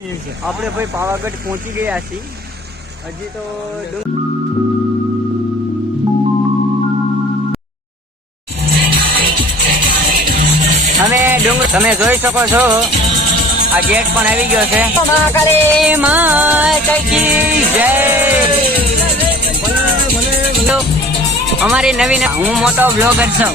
આપણે ભાઈ પાવાગઢ પહોંચી ગયા છીએ. હજી તો અમે ડુંગર તમે જોઈ શકો છો, આ ગેટ પણ આવી ગયો છે. મહાકાળી માતા કી જય. અમારી નવી હું મોટો બ્લોગર છું.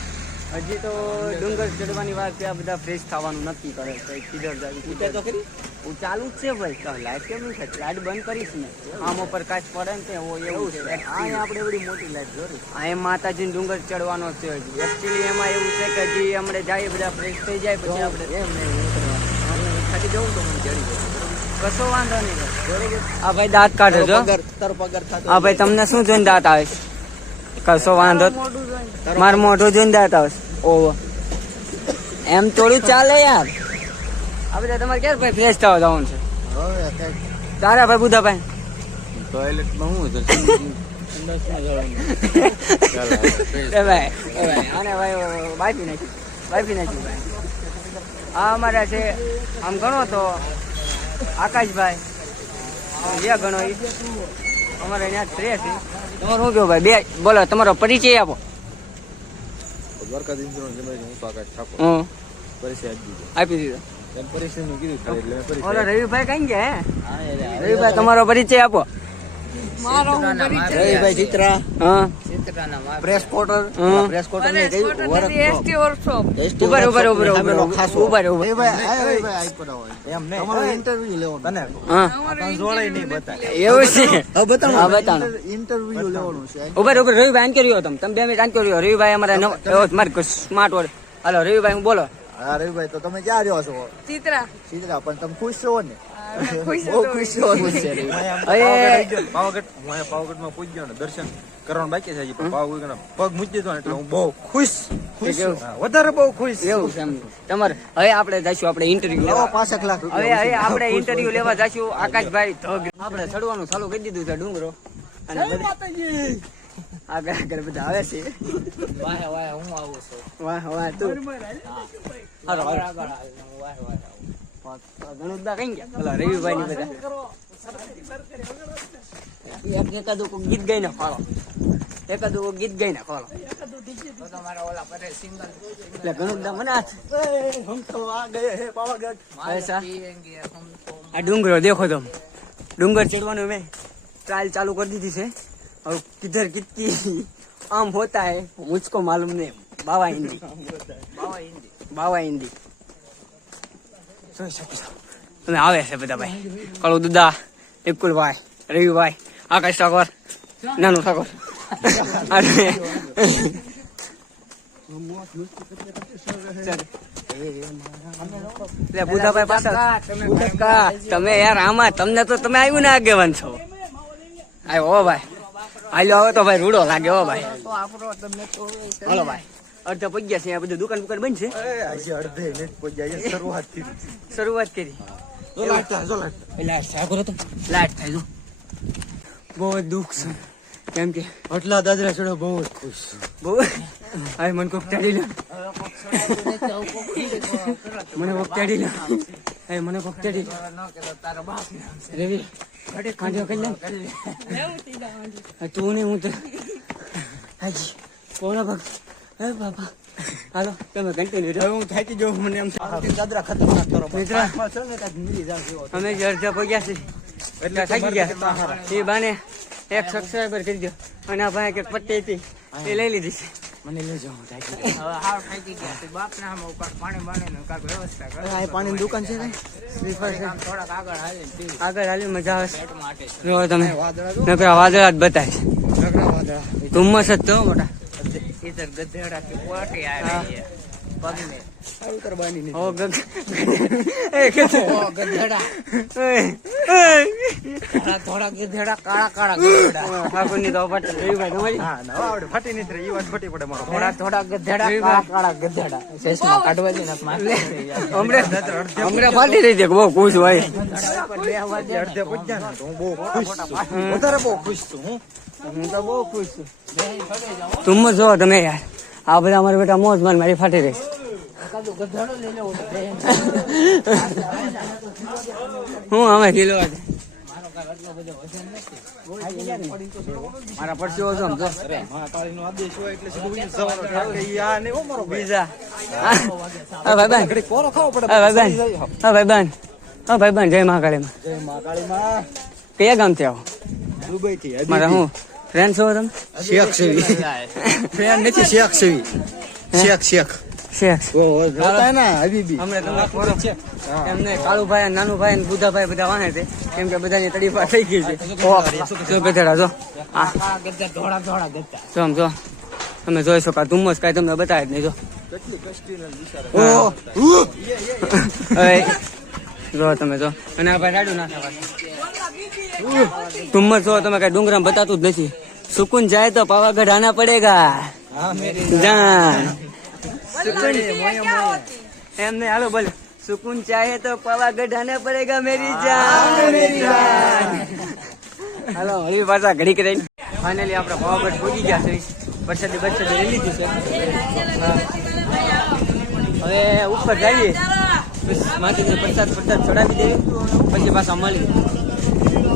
હજી તો ડુંગર ચડવાની વાત છે આ બધા ફ્રેશ થવાનું નક્કી કરે છે. કિધર જાય કિધર તો ખરી? હું ચાલુ જ છે ભાઈ. તો લાઈટ કેમ થાય લાઈટ બંધ કરીશ ને આમ ઉપર કાચ પડે ને તે એવું છે. આ આપણે એવડી મોટી લાઈટ જોરી આ એમ માતાજીને ડુંગર ચડવાનો છે હજી. એકચ્યુઅલી એમાં એવું છે કે હજી હમણાં જાય બધા ફ્રેશ થઈ જાય પછી આપણે એમ નહીં ખાલી જવું તો મને ચડી જાય. કશો વાંધો નહીં. બરોબર આ ભાઈ દાંત કાઢે છો આ ભાઈ તમને શું જોઈને દાંત આવે છે? કશો વાંધો માર મોઢું જોઈને દાંત આવે છે એમ થોડું ચાલે યાર. આ બધા તમારે ક્યારે ભાઈ ફ્રેશ થવા જવાનું છે? તારા ભાઈ એ ભાઈ બાફી ભાઈ. આ અમારા છે આમ ગણો તો આકાશભાઈ જે ગણો ઈ. અમારે અહીંયા ત્રે છે. તમારું શું કહો ભાઈ? બે બોલો તમારો પરિચય આપો. દ્વારકાધીશ હું તો આકાશ ઠાકોર. પરિચય આપી દીધો. આપી દીધો. પરિચયનું કીધું એટલે રવિભાઈ કઈ ગયા રવિભાઈ તમારો પરિચય આપો. રવિભાઈ ચિત્રા. હા. પ્રેસ કોટર પ્રેસ કોટર ને. એમ નહીં. તમારો ઇન્ટરવ્યુ લેવાનો. તને. હા. આપણને જોડાય નહીં બતાય. એવું છે. હવે બતાવો. હા, બતાવો. ઇન્ટરવ્યુ લેવાનું છે. ઊભા રહો, રવિભાઈ આન કર્યો તમે તમે બે મિનિટ આન કર્યો. રવિભાઈ અમારા નવ- મારે સ્માર્ટ વર્ડ હાલો રવિભાઈ હું બોલો. હા રવિભાઈ તો તમે ક્યાં રહ્યો છો? ચિત્રા. ચિત્રા પણ તમે ખુશ છો ને? બહુ ખુશ છો. પાવાગઢ હું પૂજી ગયો ને દર્શન કરવાનું બાકી છે પણ પાવાગઢ પગ મૂકી દીધો એટલે હું બહુ ખુશ? હા, વધારે બહુ ખુશ. એવું છે તમારે હવે આપણે જઈશું આપણે ઇન્ટરવ્યુ લેવા પાંસઠ લાખ હવે રૂપિયા હવે આપણે ઇન્ટરવ્યુ લેવા જઈશું આકાશભાઈ આપણે ચડવાનું ચાલુ કરી દીધું છે ડુંગરો. અને આગળ આગળ બધા આવે છે. વાહ વાહ બધા ગીત ગઈ ને ફાળો એકાદું ગીત ગઈ ને આ ડુંગરો દેખો તમે ડુંગર ચડવાનું મેં ટ્રાયલ ચાલુ કરી દીધી છે હવે કિધર કિતકી આમ હોતા હે મુજકો માલુમ ને બાવા હિન્દી બાવા હિન્દી બાવા હિન્દી જોઈ તમે આવે છે બધા ભાઈ. કળુ દુદા વિપુલભાઈ રવિભાઈ આકાશ ઠાકોર, નાનું ઠાકોર. અને તમે યાર આમાં તમને તો તમે આવ્યું ને આગેવાન છો. આવ્યો હો ભાઈ. હાલ્યો હવે તો ભાઈ રૂડો લાગે હો ભાઈ. હાલો ભાઈ. અડધા પગ્યા છે આ બધું દુકાન બુકાન બંધ છે? આજે અડધે ને પહોંચ્યા છે શરૂઆતથી શરૂઆત કરી. જો લાગતા જો લાગતા લાટ થાય કરો તો. લાટ થાય જો. બહુ જ દુઃખ છે. કેમ કે આટલા દાદરા છોડો બહુ જ ખુશ બહુ આય મને કોક તેડી લે. મને કોક તેડી લે. આય મને કોક તેડી લે. રવિ કાંજો કરી લે. તું નહીં હું તો હાજી. કોના ભગ? હે બાબા. હાલો તમે કન્ટિન્યુ રહો હું થાકી જાઉં મને એમ. દાદરા ખતરનાક કરો મિત્ર. અમે જે અડધા પગ્યા છે એટલે થાકી ગયા. એ બાને એક સબસ્ક્રાઈબર કરી દો. અને આ ભાઈ કે પટ્ટી હતી એ લઈ લીધી છે. મને લઈ જાઓ હું થાકી ગયો. આ પાણીની દુકાન છે ને? છે. આગળ હાલી મજા આવે જો તમે. નકરા વાદળા જ બતાય છે. ધુમ્મસ જ તો મોટા. હા. ઉતર બાની ની ઓ ગગ એ કે ઓ ગધેડા. થોડા થોડા ગધેડા કાળા કાળા ગધેડા. ઠાકોરની તો પટ રહી ભાઈ તમારી હા ના આવડે ફાટી નથી રહી વાત ફટી પડે મારો. થોડા થોડા ગધેડા કાળા કાળા ગધેડા. ચશ્મા કાઢવા દે ને હમણાં હમણાં ફાટી રહી છે બહુ ખુશ હોય. અડધે પૂજ્યા હું બહુ ખુશ વધારે બહુ ખુશ છું હું. હું તો બહુ ખુશ છું. તુમ જો તમે યાર. આ બધા અમારા બેટા મોજ માન મારી ફાટી રહી. હું અમે મારા પડશે ઓછો સમજો નહીં હો ભાઈ. ભાઈ હા ભાઈ હા ભાઈ જય જય મહાકાળીમાં કયા ગામથી આવો? દુબઈ થી મારા હું? ફ્રેન્ડ છો તમે? શેખ સેવી. ફ્રેન્ડ નથી. શેખ સેવી. શેખ શેખ. શેખ. ઓ હોતા ને હબીબી હમણાં તમને ખબર છે. એમને કાળુભાઈ નાનુભાઈ અને બુધાભાઈ બધા વાહે છે. કેમ કે બધાની તડીફા થઈ ગઈ છે. જો ગધેડા જો. આ. કાળા ધોળા ધોળા ગધેડા જો. જો તમે જોઈ શકો ધુમ્મસ કાંઈ તમને બતાવે જ નહીં જો. હવે જો તમે જો. અને આ ભાઈ રાડું નાખે પાછું. ધુમ્મસ તમે કઈ ડુંગરામાં બતાતું જ નથી. સુકુન જાય તો પાવાગઢ આના પડેગા. જાન સુકૂન એમ નહીં હાલો બોલ. સુકુન ચાહે તો પાવાગઢ આના પડેગા મેરી જાન. મેરી જાન. હાલો હળી પાછા ઘડી કરીને ફાઇનલી આપણે પાવાગઢ પહોંચી ગયા છે વરસાદી વરસાદી રેલી લીધી છે. હવે ઉપર જઈએ. માથે પ્રસાદ પ્રસાદ ચડાવી દેવી પછી પાછા મળી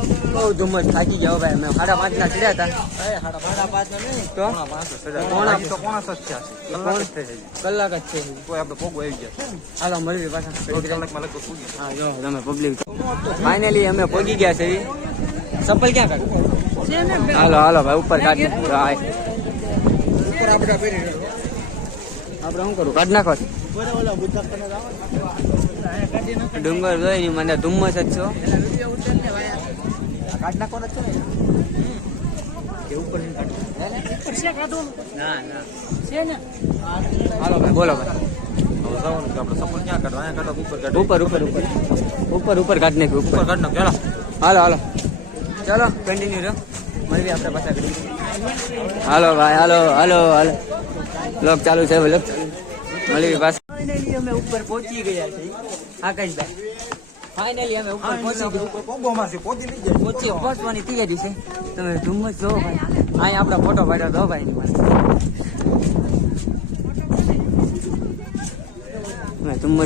બહુ ધુમ્મસ થાકી ગયા ભાઈ. અમે સાડા પાંચ ના ચડ્યા હતા. પાંચ ના નહીં? તો? તો છે કલાક જ છે કોઈ આપણે પોગો આવી ગયા હાલો મળવી પાછા. હા જો તમે પબ્લિક ફાઇનલી અમે પહોંચી ગયા છે. ચપ્પલ ક્યાં કાઢ? હાલો હાલો ભાઈ ઉપર કાઢી ઉપર આપણે આપણે શું કરું કાઢ નાખો. ડુંગર જોઈ ની મને ધુમ્મસ જ છો કાઢ નાખવાના છે કે ઉપર કાઢવું ના ના હાલો ભાઈ બોલો ભાઈ ઉપર ઉપર ઉપર ઉપર ઉપર ઉપર કાઢ નાખ્યું ઉપર કાઢ નાખ ચાલો હાલો હાલો. ચાલો કન્ટિન્યુ રહ્યો. આપણે પાછા કરી હાલો ભાઈ હાલો. હાલો હાલો. લોક ચાલુ છે લોક મળીએ પાછા ફાઇનલી અમે ઉપર પહોંચી ગયા છે આકાશભાઈ. ફાઇનલી અમે ઉપર પહોંચી ગયા. ઉપર પોગો મારશે લઈ જાય પહોંચી પહોંચવાની તૈયારી છે. તમે ધુમ્મસ જો ભાઈ. અહીંયા આપણા ફોટો પાડ્યો તો ભાઈ ની પાસે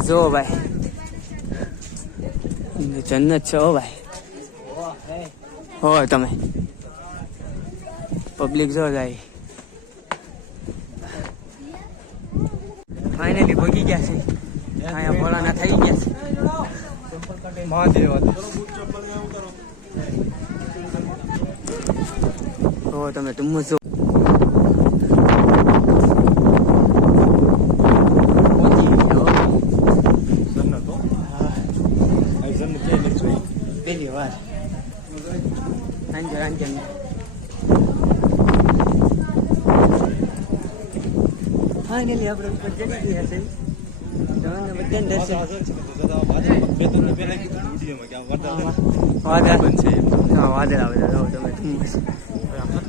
જો ભાઈ. જન્નત છે હો ભાઈ. હો તમે. પબ્લિક જો જાય. ફાઇનલી ભોગી ગયા છે. અહીંયા ભોળાના થઈ ગયા છે. મહાદેવ તો તમે ધુમ્મસ જો જોઈ પહેલી વાર અંજર અંજર ફાઇનલી આપણે ઉપર ચડી ગયા છે તમને બધાને દર્શન. વાદળ આવે. તમે ધુમ્મસ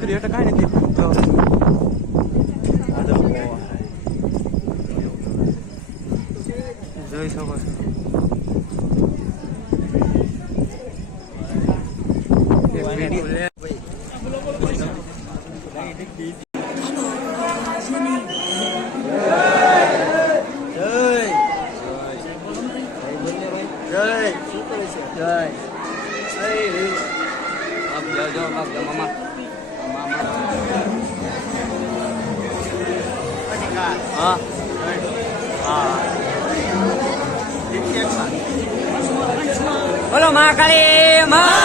એટલે કાંઈ નથી તો જોઈ શકો છો એક video લે. જય. આપ જાઓ, મામા. હા બોલો મહાકાળી માતા